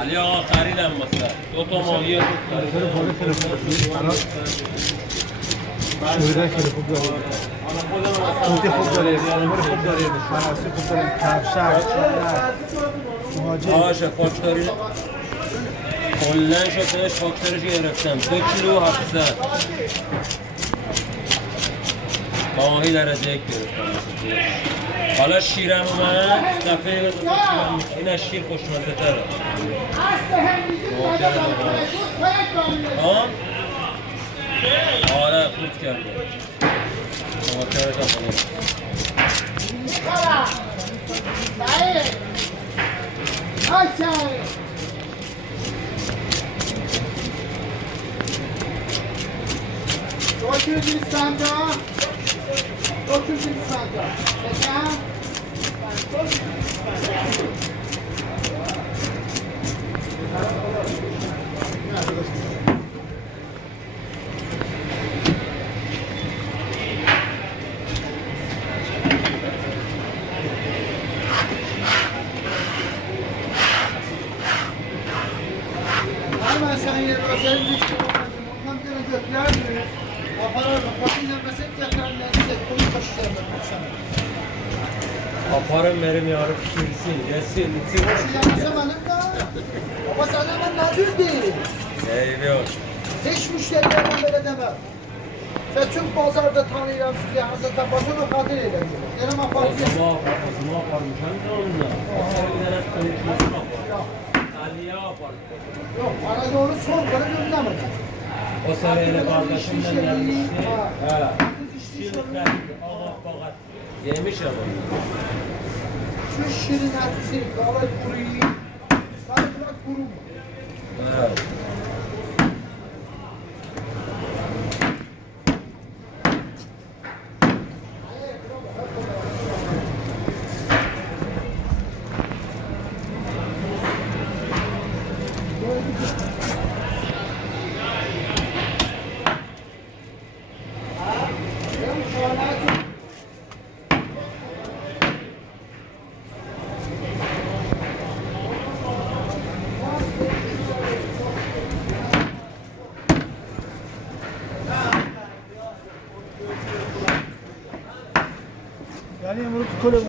علی آقا خریدم مثلا دو تا ماهی شوره خیلی خوب داره توتی خوب داره سالمور خوب داره فرانسی خوب داره کفشک مهاجر آشه فاکتوری کلن شدش فاکتورش گرفتم 2 کیلو 700 ماهی درجه 1 گرفتم حالا شیرم اومد دفعه این از شیر خوشمزه تره آره خود کرده مواکره تا خونه Aparım verim yarı pişirsin, yesin, içsin. Ama sana ben nadir değil. Eyvah. Hiç müşterilerim böyle demem. Sen çünkü pazarda tanıyorum sizi, Hazreti Abbas'ı kadir edelim. Benim apartım. O zaman yaparım, sen de onunla. Sonra giderek konuşmasın yapar. Aliye yaparım. Yok, bana doğru sor, bana göndermedi. O sebeple kardeşimden gelmişti. He. Şirinler, ağa fakat yemiş ama. Şu şirin etsi, kalay kuruyu, kalay kuru. Evet. Yani emrut kolu